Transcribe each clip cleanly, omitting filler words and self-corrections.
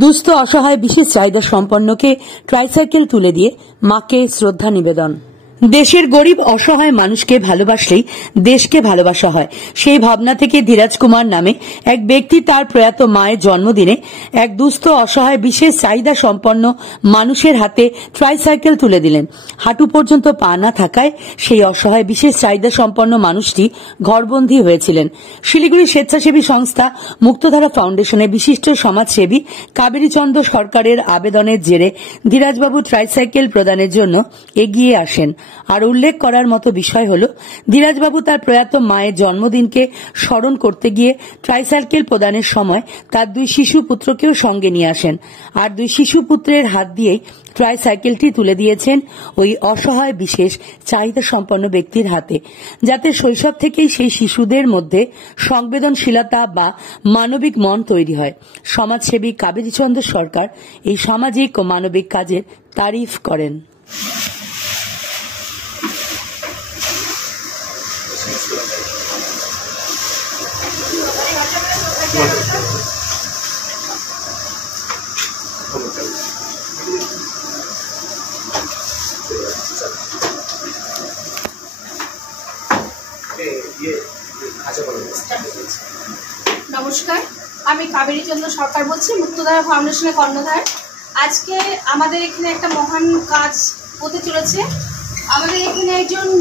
দুস্থ অসহায় বিশেষ চাহিদা সম্পন্নকে ট্রাইসাইকেল তুলে দিয়ে মাকে শ্রদ্ধা নিবেদন। দেশের গরিব অসহায় মানুষকে ভালোবাসলেই দেশকে ভালোবাসা হয়, সেই ভাবনা থেকে ধীরাজ কুমার নামে এক ব্যক্তি তার প্রয়াত মায়ের জন্মদিনে এক দুস্থ অসহায় বিশেষ চাহিদা সম্পন্ন মানুষের হাতে ট্রাইসাইকেল তুলে দিলেন। হাঁটু পর্যন্ত পা না থাকায় সেই অসহায় বিশেষ চাহিদা সম্পন্ন মানুষটি ঘরবন্দী হয়েছিলেন। শিলিগুড়ি স্বেচ্ছাসেবী সংস্থা মুক্তধারা ফাউন্ডেশনের বিশিষ্ট সমাজসেবী কাবেরী চন্দ্র সরকারের আবেদনের জেরে ধীরাজবাবু ট্রাইসাইকেল প্রদানের জন্য এগিয়ে আসেন। আর উল্লেখ করার মতো বিষয় হল, ধীরাজবাবু তার প্রয়াত মায়ের জন্মদিনকে স্মরণ করতে গিয়ে ট্রাইসাইকেল প্রদানের সময় তার দুই শিশু পুত্রকেও সঙ্গে নিয়ে আসেন। আর দুই শিশু পুত্রের হাত দিয়েই ট্রাইসাইকেলটি তুলে দিয়েছেন ওই অসহায় বিশেষ চাহিদা সম্পন্ন ব্যক্তির হাতে, যাতে শৈশব থেকেই সেই শিশুদের মধ্যে সংবেদনশীলতা বা মানবিক মন তৈরি হয়। সমাজসেবী কাবেরী চন্দ্র সরকার এই সামাজিক ও মানবিক কাজের তারিফ করেন। নমস্কার, আমি কাবেরী চন্দ্র সরকার বলছি, মুক্তধারা ফাউন্ডেশনের কর্ণধার। আজকে আমাদের এখানে একটা মহান কাজ হতে চলেছে। আমাদের এখানে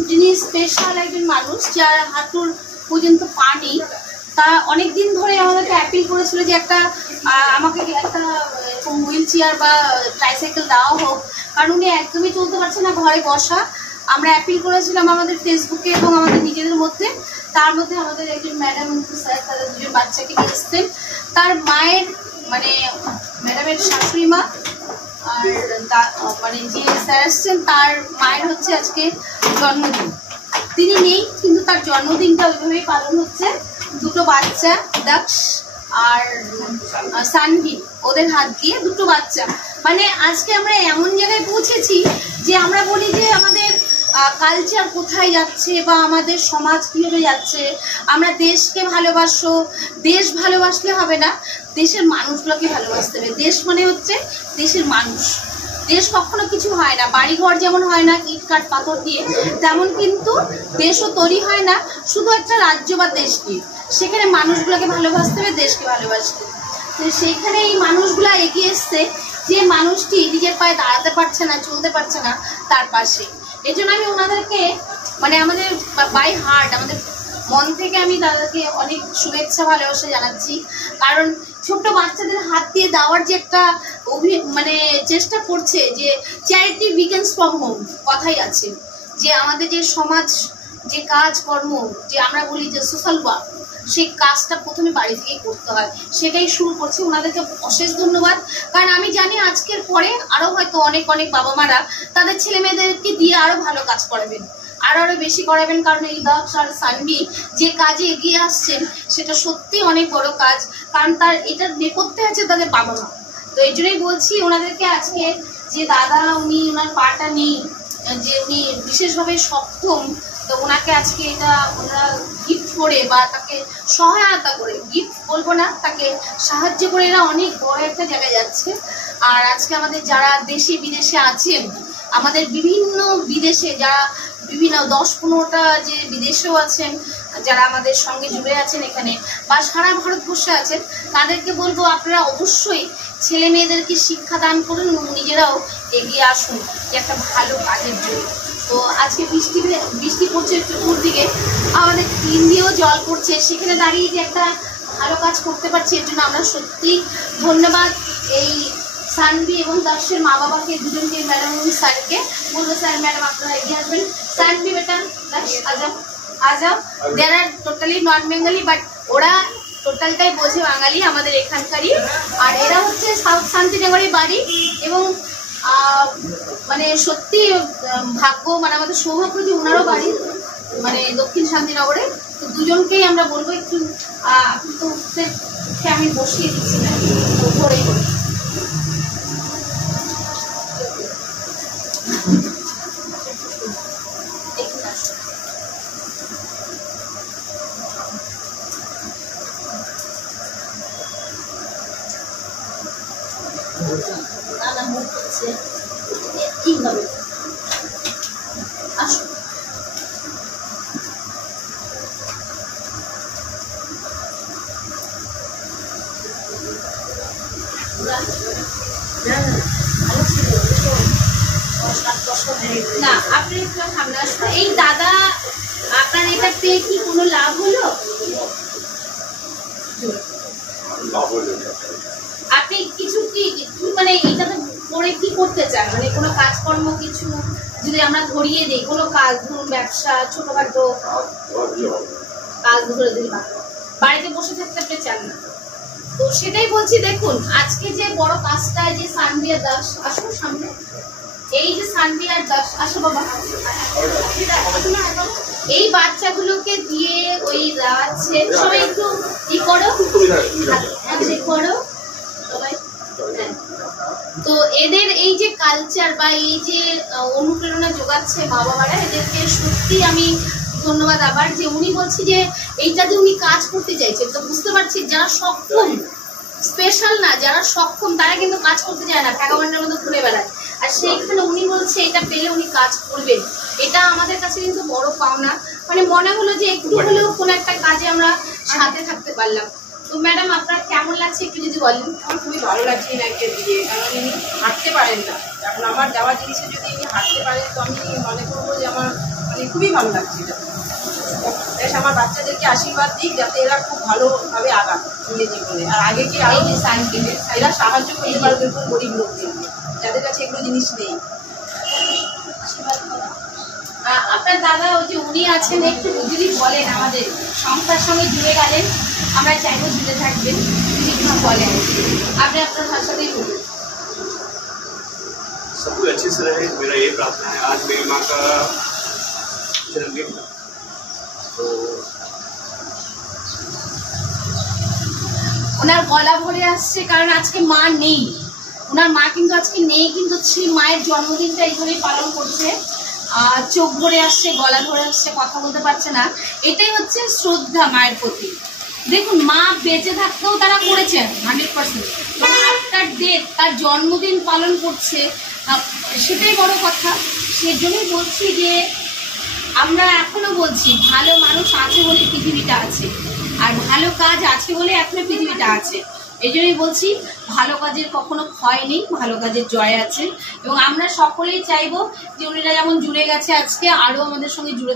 যিনি স্পেশাল একজন মানুষ, যার হাঁটুর পর্যন্ত পা নেই, তা অনেকদিন ধরে আমাদেরকে অ্যাপিল করেছিল যে আমাকে একটা হুইল চেয়ার বা ট্রাইসাইকেল দেওয়া হোক, কারণ উনি একদমই চলতে পারছে না, ঘরে বসা। আমরা অ্যাপিল করেছিলাম আমাদের ফেসবুকে এবং আমাদের নিজেদের মধ্যে। তার মধ্যে আমাদের একজন ম্যাডাম স্যার তাদের দুজন বাচ্চাকে নিয়ে এসছেন। তার মায়ের ম্যাডামের শাশুড়ি মা আর যে স্যার আসছেন তার মায়ের হচ্ছে আজকে জন্মদিন। তিনি নেই, কিন্তু তার জন্মদিনটা ওইভাবেই পালন হচ্ছে। দুটো বাচ্চা, দক্ষ আর সানভি, ওদের হাত দিয়ে দুটো বাচ্চা। আজকে আমরা এমন জায়গায় পৌঁছেছি যে আমরা বলি যে আমাদের কালচার কোথায় যাচ্ছে বা আমাদের সমাজ কীভাবে যাচ্ছে। আমরা দেশকে ভালোবাসো, দেশ ভালোবাসলে হবে না, দেশের মানুষগুলোকে ভালোবাসতে হবে। দেশ মানে হচ্ছে দেশের মানুষ। দেশ কখনো কিছু হয় না, বাড়িঘর যেমন হয় না ইট কাঠ পাথর দিয়ে, তেমন কিন্তু দেশও তৈরি হয় না শুধু একটা রাজ্য বা দেশ দিয়ে। সেখানে মানুষগুলোকে ভালোবাসতে হবে, দেশকে ভালোবাসতে হবে। তো সেইখানে এই মানুষগুলা এগিয়ে এসছে, যে মানুষটি নিজের পায়ে দাঁড়াতে পারছে না, চলতে পারছে না, তার পাশে। এই জন্য আমি ওনাদেরকে আমাদের বাই হার্ট, আমাদের মন থেকে আমি তাদেরকে অনেক শুভেচ্ছা ভালোবাসা জানাচ্ছি। কারণ ছোট্ট বাচ্চাদের হাত দিয়ে দেওয়ার যে একটা চেষ্টা করছে, যে চ্যারিটি বিগিনস ফ্রম হোম কথাই আছে, যে আমাদের যে সমাজ যে কাজকর্ম, যে আমরা বলি যে সোশ্যাল ওয়ার্ক, সেই কাজটা প্রথমে বাড়ি থেকেই করতে হয়, সেটাই শুরু করছি। ওনাদেরকে অশেষ ধন্যবাদ। কারণ আমি জানি আজকের পরে আরও হয়তো অনেক বাবা মারা তাদের ছেলে মেয়েদেরকে দিয়ে আরও ভালো কাজ করাবেন, আরও বেশি করাবেন। কারণ এই দক্ষ আর সানভি যে কাজে এগিয়ে আসছেন, সেটা সত্যি অনেক বড় কাজ। কারণ এটার নেপথ্যে আছে তাদের বাবা মা। তো এই জন্যই বলছি ওনাদেরকে আজকে, যে দাদা উনি ওনার পাটা নেই, যে উনি বিশেষভাবে সক্ষম, তো ওনাকে আজকে এটা ওনারা গিফট করে বা তাকে সহায়তা করে, গিফট বলবো না, তাকে সাহায্য করে এরা অনেক বড় একটা জায়গায় যাচ্ছে। আর আজকে আমাদের যারা দেশে বিদেশে আছেন, আমাদের বিভিন্ন বিদেশে যারা বিভিন্ন 10-15টা যে বিদেশেও আছেন, যারা আমাদের সঙ্গে জুড়ে আছেন এখানে বা সারা ভারতবর্ষে আছেন, তাদেরকে বলবো আপনারা অবশ্যই ছেলে মেয়েদেরকে শিক্ষাদান করুন এবং নিজেরাও এগিয়ে আসুন একটা ভালো কাজের জন্য। তো আজকে বৃষ্টি পড়ছে চতুর্দিকে, আমাদের তিন দিয়েও জল পড়ছে, সেখানে দাঁড়িয়ে যে একটা ভালো কাজ করতে পারছি, এর জন্য আমরা সত্যি ধন্যবাদ এই সানভি এবং দক্ষের মা বাবাকে, দুজনকে, ম্যাডাম এবং স্যারকে বলবো, স্যার ম্যাডাম আপনারা এগিয়ে আসবেন। সানভি বেটা আজাও, দেয়ার আর টোটালি নন বেঙ্গলি, বাট ওরা টোটালটাই বোঝে বাঙালি, আমাদের এখানকারই। আর এরা হচ্ছে সাউথ শান্তিনগরে বাড়ি, এবং সত্যি ভাগ্য, আমাদের সৌভাগ্য যে ওনারও বাড়ি দক্ষিণ শান্তিনগরে। তো দুজনকেই আমরা বলবো একটু তো আমি বসিয়ে দিচ্ছি না উপরে। দাদা মুখ করছে এইভাবে আসো। না আপনি এই দাদা আপনার এটা পেয়ে কি কোনো লাভ হলো? আপনি কিছু কি মানে এটা পরে কি করতে চান, মানে কোনো কাজকর্ম কিছু যদি আমরা ধরিয়ে দিই, কোনো কাজ ধরুন ব্যবসা ছোটখাটো কাজ ধরে দিই, বাড়িতে বসে থাকতে আপনি চান না, তো সেটাই বলছি। দেখুন আজকে যে বড় কাজটা, যে সানভিয়া দাস আসো সামনে, এই যে সানভিয়া দাস আসো বাবা, এই বাচ্চাগুলোকে দিয়ে ওই রাচ্ছে সবাই একটু ই করো, করো সবাই। তো এদের এই যে কালচার বা এই যে অনুপ্রেরণা যোগাচ্ছে মা বাবারা, এদেরকে সত্যি আমি ধন্যবাদ আবার, যে উনি বলছি যে এইটাতে উনি কাজ করতে চাইছেন। তো বুঝতে পারছি যারা সক্ষম, স্পেশাল না, যারা সক্ষম তারা কিন্তু কাজ করতে চায় না, ভ্যাগাবন্ডের মতো ঘুরে বেড়ায়, আর সেইখানে উনি বলছে এটা পেলে উনি কাজ করবেন। এটা আমাদের কাছে কিন্তু বড় পাওনা, মানে মনে হলো যে একটু হলেও কোনো একটা কাজে আমরা সাথে থাকতে পারলাম। তো ম্যাডাম আপনার কেমন লাগছে একটু যদি বলেন। আমার খুবই ভালো লাগছে এনাকে দিয়ে, কারণ ইনি হাঁটতে পারেন না, এখন আমার দেওয়া জিনিসে যদি ইনি হাঁটতে পারেন তো আমি মনে করবো যে আমার মানে খুবই ভালো লাগছে এটা। বেশ আমার বাচ্চাদেরকে আশীর্বাদ দিক যাতে এরা খুব ভালোভাবে আগান নিজের জীবনে, আর আগে কি আরো এরা সাহায্য করতে পারবে এরকম গরিব লোকদেরকে যাদের কাছে এগুলো জিনিস নেই। আপনার দাদা ওই যে উনি আছেন, একটু যদি বলেন, আমাদের সংস্থার সঙ্গে জুড়ে গেলেন, আমরা চাইবো জুড়ে থাকবেন, যদি কিছু বলেন আপনি আপনার ভাষাতেই বলুন। सब कुछ अच्छे से रहे, मेरा ये प्रार्थना है। आज मेरी माँ का जन्मदिन था, तो ওনার গলা ভরে আসছে, কারণ আজকে মা নেই, ওনার মা কিন্তু আজকে নেই, কিন্তু সেই মায়ের জন্মদিনটা এইভাবেই পালন করছে। চোখ ভরে আসছে, গলা ভরে আসছে, কথা বলতে পারছে না। এটাই হচ্ছে শ্রদ্ধা মায়ের প্রতি। দেখুন মা বেঁচে থাকতেও তারা করেছেন 100%, আফটার ডেথ তার জন্মদিন পালন করছে, সেটাই বড় কথা। সেজন্যই বলছি যে আমরা এখনো বলছি ভালো মানুষ আছে বলে পৃথিবীটা আছে, আর ভালো কাজ আছে বলে এখনো পৃথিবীটা আছে। এই জন্যই বলছি ভালো কাজের কখনো ক্ষয় নেই, ভালো কাজের জয় আছে। এবং আমরা সকলেই চাইবো যে উনিরা যেমন জুড়ে গেছে আজকে, আরও আমাদের সঙ্গে জুড়ে